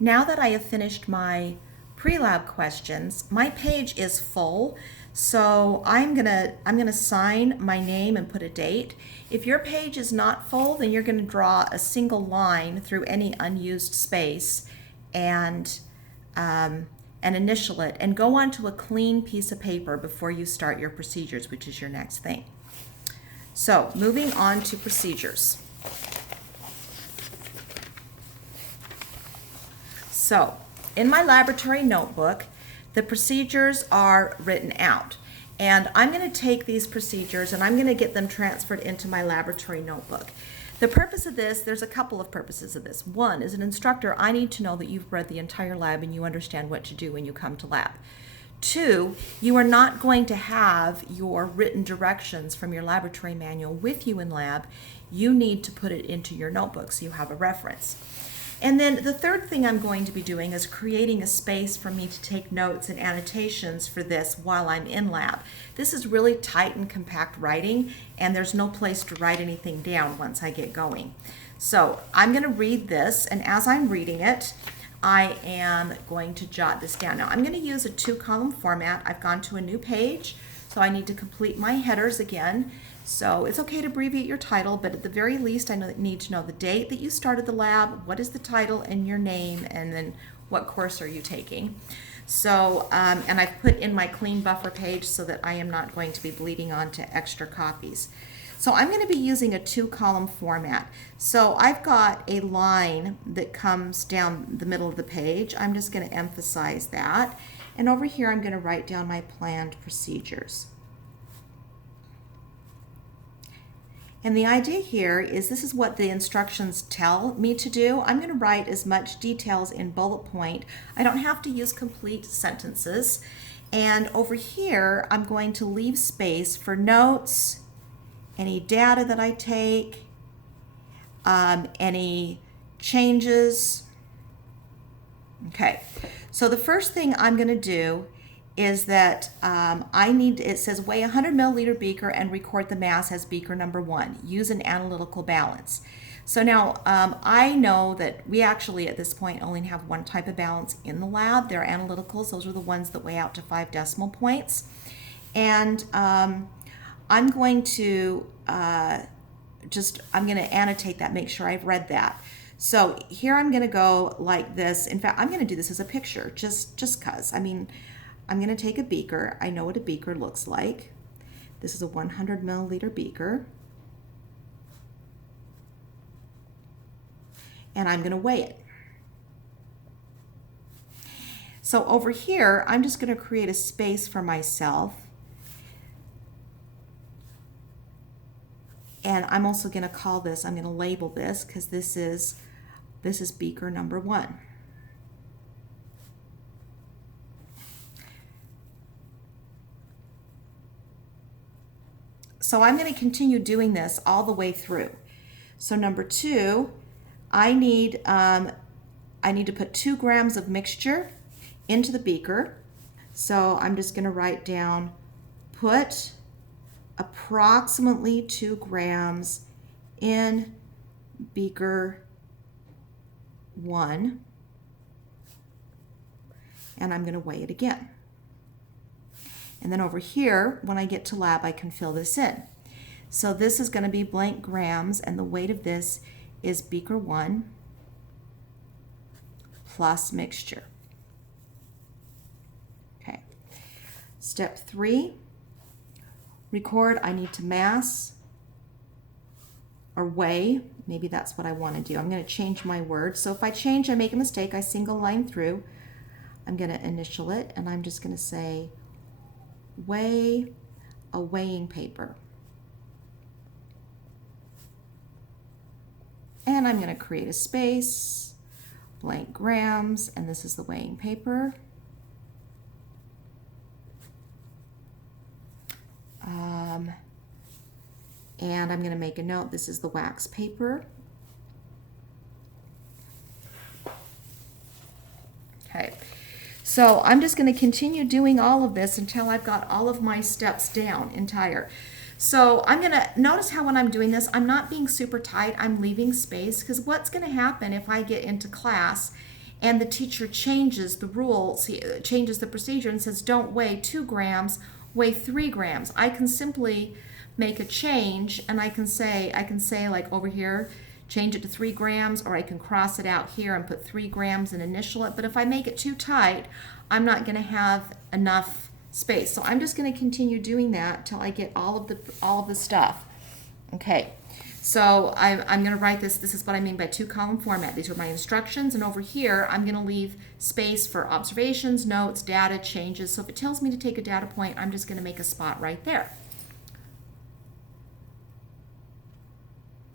Now that I have finished my pre-lab questions, my page is full, so I'm gonna sign my name and put a date. If your page is not full, then you're gonna draw a single line through any unused space and initial it, and go onto a clean piece of paper before you start your procedures, which is your next thing. So moving on to procedures. So in my laboratory notebook, the procedures are written out. And I'm going to take these procedures and I'm going to get them transferred into my laboratory notebook. The purpose of this, there's a couple of purposes of this. One, as an instructor, I need to know that you've read the entire lab and you understand what to do when you come to lab. Two, you are not going to have your written directions from your laboratory manual with you in lab. You need to put it into your notebook so you have a reference. And then the third thing I'm going to be doing is creating a space for me to take notes and annotations for this while I'm in lab. This is really tight and compact writing, and there's no place to write anything down once I get going. So I'm going to read this, and as I'm reading it, I am going to jot this down. Now I'm going to use a 2-column format. I've gone to a new page, so I need to complete my headers again. So it's okay to abbreviate your title, but at the very least I need to know the date that you started the lab, what is the title and your name, and then what course are you taking. So, and I've put in my clean buffer page so that I am not going to be bleeding onto extra copies. So I'm going to be using a 2-column format. So I've got a line that comes down the middle of the page. I'm just going to emphasize that. And over here I'm going to write down my planned procedures. And the idea here is this is what the instructions tell me to do. I'm going to write as much details in bullet point. I don't have to use complete sentences. And over here, I'm going to leave space for notes, any data that I take, any changes. Okay, so the first thing I'm going to do is that it says weigh 100 milliliter beaker and record the mass as beaker number 1. Use an analytical balance. So now I know that we actually at this point only have one type of balance in the lab. They're analyticals. Those are the ones that weigh out to 5 decimal points. And I'm going to annotate that, make sure I've read that. So here I'm going to go like this. In fact, I'm going to do this as a picture just because. I mean, I'm going to take a beaker. I know what a beaker looks like. This is a 100 milliliter beaker. And I'm going to weigh it. So over here, I'm just going to create a space for myself. And I'm also going to call this, I'm going to label this because this is beaker number 1. So I'm going to continue doing this all the way through. So number 2, I need to put 2 grams of mixture into the beaker. So I'm just going to write down, put approximately 2 grams in beaker 1. And I'm going to weigh it again. And then over here, when I get to lab, I can fill this in. So this is going to be blank grams, and the weight of this is beaker 1 plus mixture. Okay. Step 3, record. I need to mass or weigh. Maybe that's what I want to do. I'm going to change my word. So if I change, I make a mistake, I single line through. I'm going to initial it, and I'm just going to say weigh a weighing paper. And I'm going to create a space, blank grams, and this is the weighing paper. And I'm going to make a note, this is the wax paper. Okay. So I'm just going to continue doing all of this until I've got all of my steps down entire. So I'm going to notice how when I'm doing this, I'm not being super tight. I'm leaving space because what's going to happen if I get into class and the teacher changes the rules, changes the procedure and says don't weigh 2 grams, weigh 3 grams. I can simply make a change, and I can say like over here, change it to 3 grams, or I can cross it out here and put 3 grams and initial it. But if I make it too tight, I'm not going to have enough space. So I'm just going to continue doing that till I get all of the stuff. Okay. So I'm going to write this. This is what I mean by 2-column format. These are my instructions, and over here I'm going to leave space for observations, notes, data, changes. So if it tells me to take a data point, I'm just going to make a spot right there.